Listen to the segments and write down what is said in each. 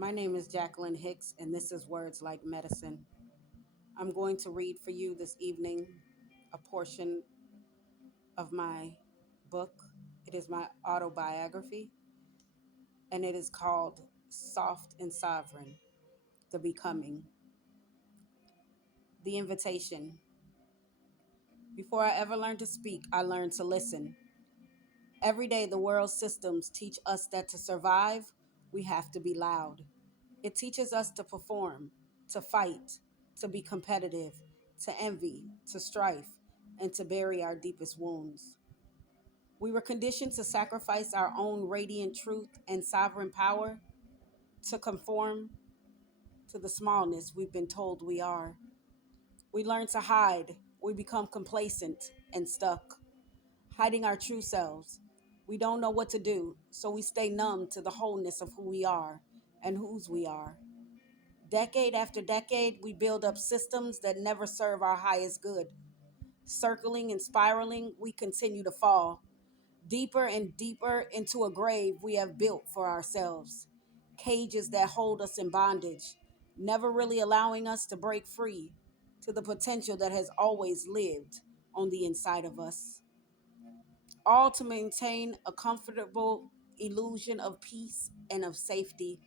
My name is Jacqueline Hicks, and this is Words Like Medicine. I'm going to read for you this evening a portion of my book. It is my autobiography, and it is called Soft and Sovereign: The Becoming. The invitation. Before I ever learned to speak, I learned to listen. Every day, the world's systems teach us that to survive, we have to be loud. It teaches us to perform, to fight, to be competitive, to envy, to strife, and to bury our deepest wounds. We were conditioned to sacrifice our own radiant truth and sovereign power to conform to the smallness we've been told we are. We learn to hide, we become complacent and stuck, hiding our true selves. We don't know what to do, so we stay numb to the wholeness of who we are and whose we are. Decade after decade, we build up systems that never serve our highest good. Circling and spiraling, we continue to fall deeper and deeper into a grave we have built for ourselves. Cages that hold us in bondage, never really allowing us to break free to the potential that has always lived on the inside of us. All to maintain a comfortable illusion of peace and of safety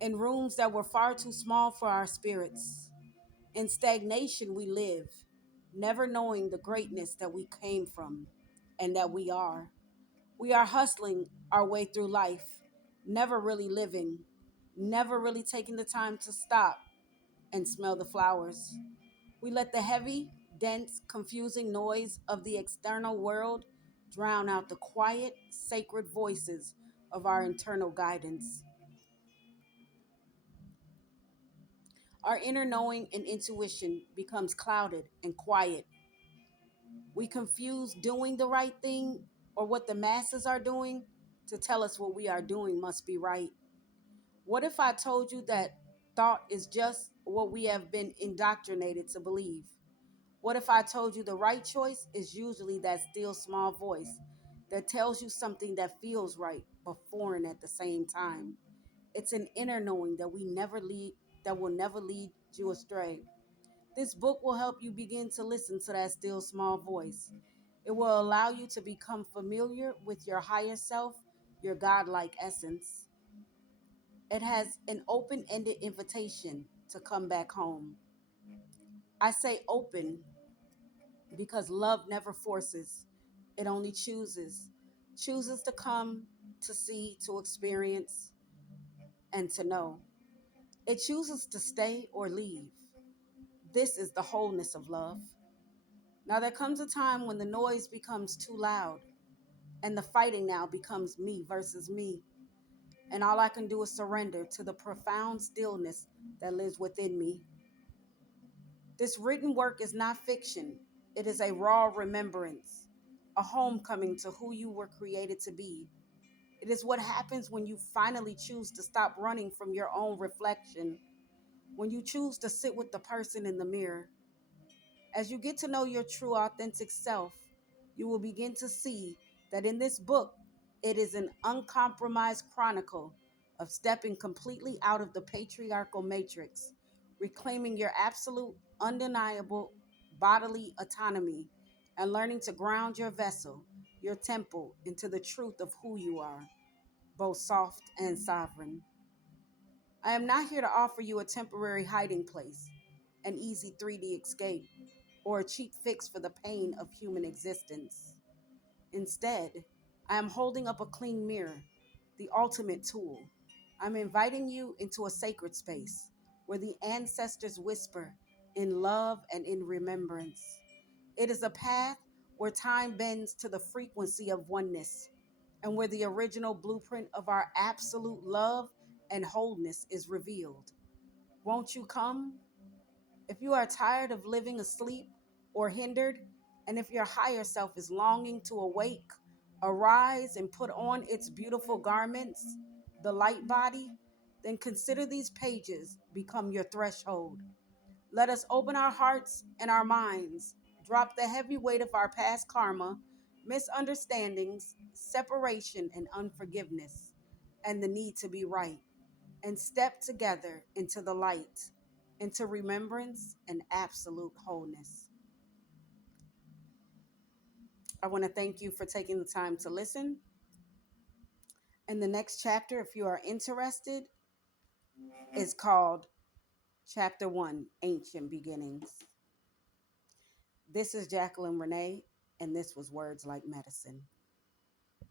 in rooms that were far too small for our spirits. In stagnation, we live, never knowing the greatness that we came from and that we are. We are hustling our way through life, never really living, never really taking the time to stop and smell the flowers. We let the heavy, dense, confusing noise of the external world drown out the quiet, sacred voices of our internal guidance. Our inner knowing and intuition becomes clouded and quiet. We confuse doing the right thing or what the masses are doing to tell us what we are doing must be right. What if I told you that thought is just what we have been indoctrinated to believe? What if I told you the right choice is usually that still small voice that tells you something that feels right but foreign at the same time? It's an inner knowing that will never lead you astray. This book will help you begin to listen to that still small voice. It will allow you to become familiar with your higher self, your godlike essence. It has an open ended invitation to come back home. I say open because love never forces, it only chooses. Chooses to come, to see, to experience, and to know. It chooses to stay or leave. This is the wholeness of love. Now, there comes a time when the noise becomes too loud and the fighting now becomes me versus me. And all I can do is surrender to the profound stillness that lives within me. This written work is not fiction, it is a raw remembrance, a homecoming to who you were created to be. It is what happens when you finally choose to stop running from your own reflection, when you choose to sit with the person in the mirror. As you get to know your true, authentic self, you will begin to see that in this book, it is an uncompromised chronicle of stepping completely out of the patriarchal matrix, reclaiming your absolute, undeniable bodily autonomy, and learning to ground your vessel, your temple, into the truth of who you are, both soft and sovereign. I am not here to offer you a temporary hiding place, an easy 3D escape, or a cheap fix for the pain of human existence. Instead, I am holding up a clean mirror, the ultimate tool. I'm inviting you into a sacred space where the ancestors whisper in love and in remembrance. It is a path where time bends to the frequency of oneness and where the original blueprint of our absolute love and wholeness is revealed. Won't you come? If you are tired of living asleep or hindered, and if your higher self is longing to awake, arise, and put on its beautiful garments, the light body, then consider these pages become your threshold. Let us open our hearts and our minds, drop the heavy weight of our past karma, misunderstandings, separation, and unforgiveness, and the need to be right. and step together into the light, into remembrance and absolute wholeness. I want to thank you for taking the time to listen. And the next chapter, if you are interested, is called Chapter 1, Ancient Beginnings. This is Jacqueline Renee, and this was Words Like Medicine.